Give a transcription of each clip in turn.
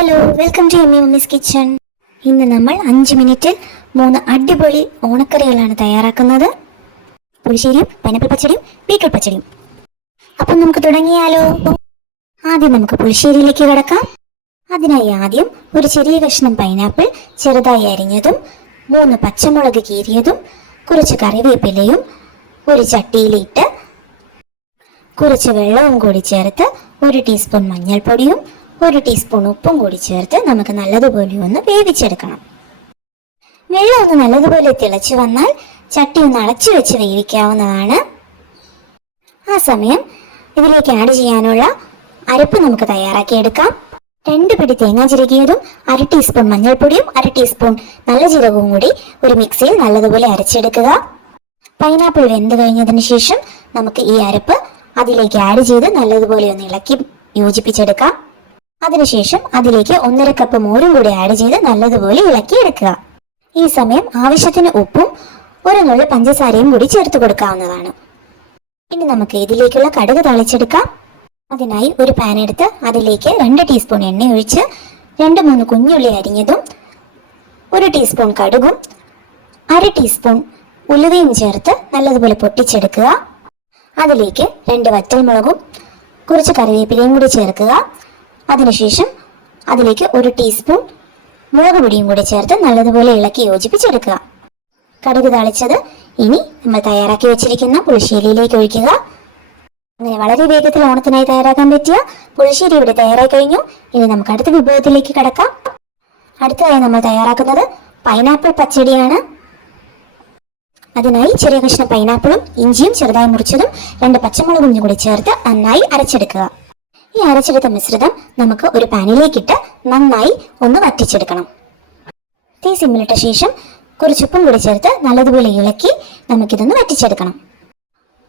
Hello, welcome to Emmy mummy's kitchen. ഇന്ന് നമ്മൾ 5 മിനിറ്റിൽ 3 അടിപൊളി ഓണക്കറികളാണ് തയ്യാറാക്കുന്നത്. പുളിശ്ശേരിയും പൈനാപ്പിൾ പച്ചടിയും ബീറ്റ്റൂട്ട് പച്ചടിയും. അപ്പം നമുക്ക് തുടങ്ങിയാലോ. ആദ്യം നമുക്ക് പുളിശ്ശേരിയിലേക്ക് കിടക്കാം. അതിനായി ആദ്യം ഒരു ചെറിയ കഷ്ണം പൈനാപ്പിൾ ചെറുതായി അരിഞ്ഞതും 3 പച്ചമുളക് കീറിയതും കുറച്ച് കറിവേപ്പിലയും ഒരു ചട്ടിയിലിട്ട് കുറച്ച് വെള്ളവും കൂടി ചേർത്ത് 1 ടീസ്പൂൺ മഞ്ഞൾപ്പൊടിയും 1 ടീസ്പൂൺ ഉപ്പും കൂടി ചേർത്ത് നമുക്ക് നല്ലതുപോലെ ഒന്ന് വേവിച്ചെടുക്കണം. വെള്ളം ഒന്ന് നല്ലതുപോലെ തിളച്ചു വന്നാൽ ചട്ടി ഒന്ന് അടച്ചു വെച്ച് വേവിക്കാവുന്നതാണ്. ആ സമയം ഇതിലേക്ക് ആഡ് ചെയ്യാനുള്ള അരപ്പ് നമുക്ക് തയ്യാറാക്കിയെടുക്കാം. 2 പിടി തേങ്ങ ചിരകിയതും 1/2 ടീസ്പൂൺ മഞ്ഞൾപ്പൊടിയും 1/2 ടീസ്പൂൺ നല്ല ജീരകവും കൂടി ഒരു മിക്സിയിൽ നല്ലതുപോലെ അരച്ചെടുക്കുക. പൈനാപ്പിൾ വെന്ത് കഴിഞ്ഞതിന് ശേഷം നമുക്ക് ഈ അരപ്പ് അതിലേക്ക് ആഡ് ചെയ്ത് നല്ലതുപോലെ ഒന്ന് ഇളക്കി യോജിപ്പിച്ചെടുക്കാം. അതിനുശേഷം അതിലേക്ക് 1.5 കപ്പ് മോരും കൂടി ആഡ് ചെയ്ത് നല്ലതുപോലെ ഇളക്കി എടുക്കുക. ഈ സമയം ആവശ്യത്തിന് ഉപ്പും 1 നുള്ളു പഞ്ചസാരയും കൂടി ചേർത്ത് കൊടുക്കാവുന്നതാണ്. ഇനി നമുക്ക് ഇതിലേക്കുള്ള കടുക് താളിച്ചെടുക്കാം. അതിനായി ഒരു പാൻ എടുത്ത് അതിലേക്ക് 2 ടീസ്പൂൺ എണ്ണ ഒഴിച്ച് 2-3 കുഞ്ഞുള്ളി അരിഞ്ഞതും 1 ടീസ്പൂൺ കടുകും 1/2 ടീസ്പൂൺ ഉലുവയും ചേർത്ത് നല്ലതുപോലെ പൊട്ടിച്ചെടുക്കുക. അതിലേക്ക് 2 വറ്റൽമുളകും കുറച്ച് കറിവേപ്പിലയും കൂടി ചേർക്കുക. അതിനുശേഷം അതിലേക്ക് 1 ടീസ്പൂൺ മുളക് പൊടിയും കൂടി ചേർത്ത് നല്ലതുപോലെ ഇളക്കി യോജിപ്പിച്ചെടുക്കുക. കടുക് താളിച്ചത് ഇനി നമ്മൾ തയ്യാറാക്കി വെച്ചിരിക്കുന്ന പുളിശ്ശേരിയിലേക്ക് ഒഴിക്കുക. അങ്ങനെ വളരെ വേഗത്തിൽ ഓണത്തിനായി തയ്യാറാക്കാൻ പറ്റിയ പുളിശ്ശേരി ഇവിടെ തയ്യാറായി കഴിഞ്ഞു. ഇനി നമുക്ക് അടുത്ത വിഭവത്തിലേക്ക് കടക്കാം. അടുത്തതായി നമ്മൾ തയ്യാറാക്കുന്നത് പൈനാപ്പിൾ പച്ചടിയാണ്. അതിനായി ചെറിയ കഷ്ണം പൈനാപ്പിളും ഇഞ്ചിയും ചെറുതായി മുറിച്ചതും 2 പച്ചമുളകും കൂടി ചേർത്ത് നന്നായി അരച്ചെടുക്കുക. ഈ അരച്ചെടുത്ത മിശ്രിതം നമുക്ക് ഒരു പാനിലേക്കിട്ട് നന്നായി ഒന്ന് വറ്റിച്ചെടുക്കണം. തീ സിമ്മിലിട്ട ശേഷം കുറച്ച് ഉപ്പും കൂടി ചേർത്ത് നല്ലതുപോലെ ഇളക്കി നമുക്കിതൊന്ന് വറ്റിച്ചെടുക്കണം.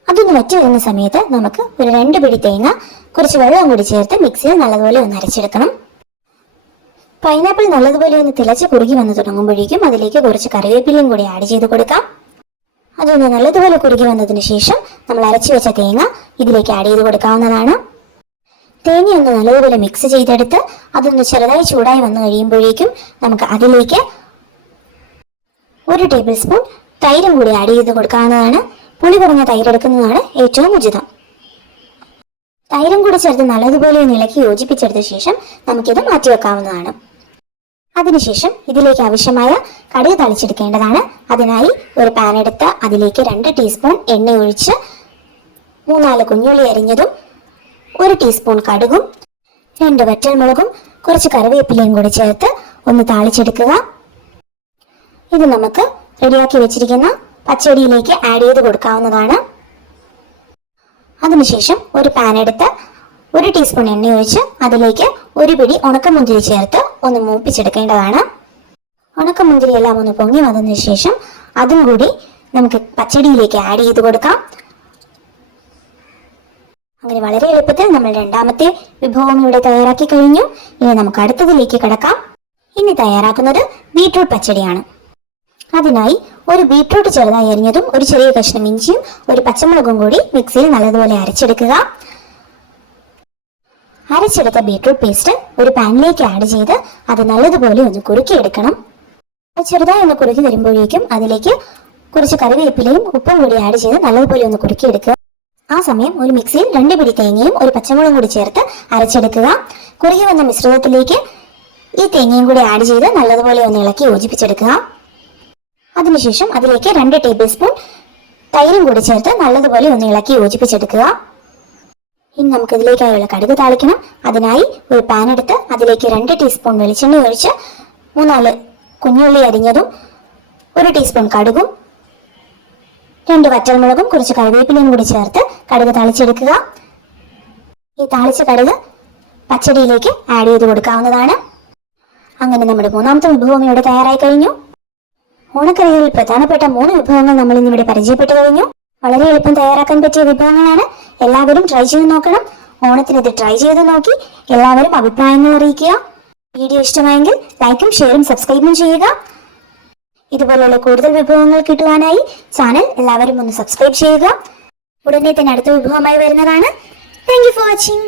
അതൊന്ന് വറ്റി വരുന്ന സമയത്ത് നമുക്ക് ഒരു 2 പിടി തേങ്ങ കുറച്ച് വെള്ളവും കൂടി ചേർത്ത് മിക്സിയിൽ നല്ലതുപോലെ ഒന്ന് അരച്ചെടുക്കണം. പൈനാപ്പിൾ നല്ലതുപോലെ ഒന്ന് തിളച്ച് കുറുകി വന്ന് തുടങ്ങുമ്പോഴേക്കും അതിലേക്ക് കുറച്ച് കറിവേപ്പിലയും കൂടി ആഡ് ചെയ്ത് കൊടുക്കാം. അതൊന്ന് നല്ലതുപോലെ കുറുകി വന്നതിന് ശേഷം നമ്മൾ അരച്ചു വെച്ച തേങ്ങ ഇതിലേക്ക് ആഡ് ചെയ്ത് കൊടുക്കാവുന്നതാണ്. തേങ്ങ ഒന്ന് നല്ലതുപോലെ മിക്സ് ചെയ്തെടുത്ത് അതൊന്ന് ചെറുതായി ചൂടായി വന്നു കഴിയുമ്പോഴേക്കും നമുക്ക് അതിലേക്ക് 1 ടേബിൾ സ്പൂൺ തൈരും കൂടി ആഡ് ചെയ്ത് കൊടുക്കാവുന്നതാണ്. പുളി കുറഞ്ഞ തൈര് എടുക്കുന്നതാണ് ഏറ്റവും ഉചിതം. തൈരും കൂടി ചേർത്ത് നല്ലതുപോലെ ഒന്ന് ഇളക്കി യോജിപ്പിച്ചെടുത്ത ശേഷം നമുക്കിത് മാറ്റിവെക്കാവുന്നതാണ്. അതിനുശേഷം ഇതിലേക്ക് ആവശ്യമായ കടുക് താളിച്ചെടുക്കേണ്ടതാണ്. അതിനായി ഒരു പാൻ എടുത്ത് അതിലേക്ക് 2 ടീസ്പൂൺ എണ്ണ ഒഴിച്ച് 3-4 കുഞ്ഞുള്ളി അരിഞ്ഞതും 1 ടീസ്പൂൺ കടുകും 2 വറ്റൽമുളകും കുറച്ച് കറിവേപ്പിലയും കൂടി ചേർത്ത് ഒന്ന് താളിച്ചെടുക്കുക. ഇത് നമുക്ക് റെഡിയാക്കി വെച്ചിരിക്കുന്ന പച്ചടിയിലേക്ക് ആഡ് ചെയ്ത് കൊടുക്കാവുന്നതാണ്. അതിനുശേഷം ഒരു പാൻ എടുത്ത് 1 ടീസ്പൂൺ എണ്ണ ഒഴിച്ച് അതിലേക്ക് 1 പിടി ഉണക്കമുന്തിരി ചേർത്ത് ഒന്ന് മൂപ്പിച്ചെടുക്കേണ്ടതാണ്. ഉണക്കമുന്തിരി എല്ലാം ഒന്ന് പൊങ്ങി വന്നതിന് ശേഷം അതും കൂടി നമുക്ക് പച്ചടിയിലേക്ക് ആഡ് ചെയ്ത് കൊടുക്കാം. അങ്ങനെ വളരെ എളുപ്പത്തിൽ നമ്മൾ രണ്ടാമത്തെ വിഭവം ഇവിടെ തയ്യാറാക്കി കഴിഞ്ഞു. ഇനി നമുക്ക് അടുത്തതിലേക്ക് കടക്കാം. ഇനി തയ്യാറാക്കുന്നത് ബീറ്റ്റൂട്ട് പച്ചടിയാണ്. അതിനായി ഒരു ബീറ്റ്റൂട്ട് ചെറുതായി അരിഞ്ഞതും ഒരു ചെറിയ കഷ്ണം ഇഞ്ചിയും 1 പച്ചമുളകും കൂടി മിക്സിയിൽ നല്ലതുപോലെ അരച്ചെടുക്കുക. അരച്ചെടുത്ത ബീറ്റ്റൂട്ട് പേസ്റ്റ് ഒരു പാനിലേക്ക് ആഡ് ചെയ്ത് അത് നല്ലതുപോലെ ഒന്ന് കുറുക്കിയെടുക്കണം. ചെറുതായി ഒന്ന് കുറുക്കി വരുമ്പോഴേക്കും അതിലേക്ക് കുറച്ച് കറിവേപ്പിലയും ഉപ്പും കൂടി ആഡ് ചെയ്ത് നല്ലതുപോലെ ഒന്ന് കുറുക്കിയെടുക്കുക. ആ സമയം ഒരു മിക്സിയിൽ 2 പിടി തേങ്ങയും 1 പച്ചമുളകും കൂടി ചേർത്ത് അരച്ചെടുക്കുക. കുറുകി വന്ന മിശ്രിതത്തിലേക്ക് ഈ തേങ്ങയും കൂടി ആഡ് ചെയ്ത് നല്ലതുപോലെ ഒന്ന് ഇളക്കി യോജിപ്പിച്ചെടുക്കുക. അതിനുശേഷം അതിലേക്ക് 2 ടേബിൾ സ്പൂൺ തൈരും കൂടി ചേർത്ത് നല്ലതുപോലെ ഒന്ന് ഇളക്കി യോജിപ്പിച്ചെടുക്കുക. ഇനി നമുക്ക് ഇതിലേക്കായുള്ള കടുക് താളിക്കണം. അതിനായി ഒരു പാൻ എടുത്ത് അതിലേക്ക് 2 ടീസ്പൂൺ വെളിച്ചെണ്ണ ഒഴിച്ച് 3-4 കുഞ്ഞുള്ളി അരിഞ്ഞതും 1 ടീസ്പൂൺ കടുകും 2 വറ്റൽമുളകും കുറച്ച് കറിവേപ്പിലയും കൂടി ചേർത്ത് കടുക് താളിച്ചെടുക്കുക. ഈ താളിച്ച കടുക് പച്ചടിയിലേക്ക് ആഡ് ചെയ്ത് കൊടുക്കാവുന്നതാണ്. അങ്ങനെ നമ്മുടെ 3ാമത്തെ വിഭവം ഇവിടെ തയ്യാറായി കഴിഞ്ഞു. ഓണക്കറികളിൽ പ്രധാനപ്പെട്ട 3 വിഭവങ്ങൾ നമ്മൾ ഇന്നിവിടെ പരിചയപ്പെട്ടു കഴിഞ്ഞു. വളരെ എളുപ്പം തയ്യാറാക്കാൻ പറ്റിയ വിഭവങ്ങളാണ്. എല്ലാവരും ട്രൈ ചെയ്ത് നോക്കണം. ഓണത്തിന് ഇത് ട്രൈ ചെയ്ത് നോക്കി എല്ലാവരും അഭിപ്രായങ്ങൾ അറിയിക്കുക. വീഡിയോ ഇഷ്ടമായെങ്കിൽ ലൈക്കും ഷെയറും സബ്സ്ക്രൈബും ചെയ്യുക. ഇതുപോലെയുള്ള കൂടുതൽ വിഭവങ്ങൾ കിട്ടുവാനായി ചാനൽ എല്ലാവരും ഒന്ന് സബ്സ്ക്രൈബ് ചെയ്യുക. ഉടനെ തന്നെ അടുത്ത വിഭവമായി വരുന്നതാണ്. Thank you for watching.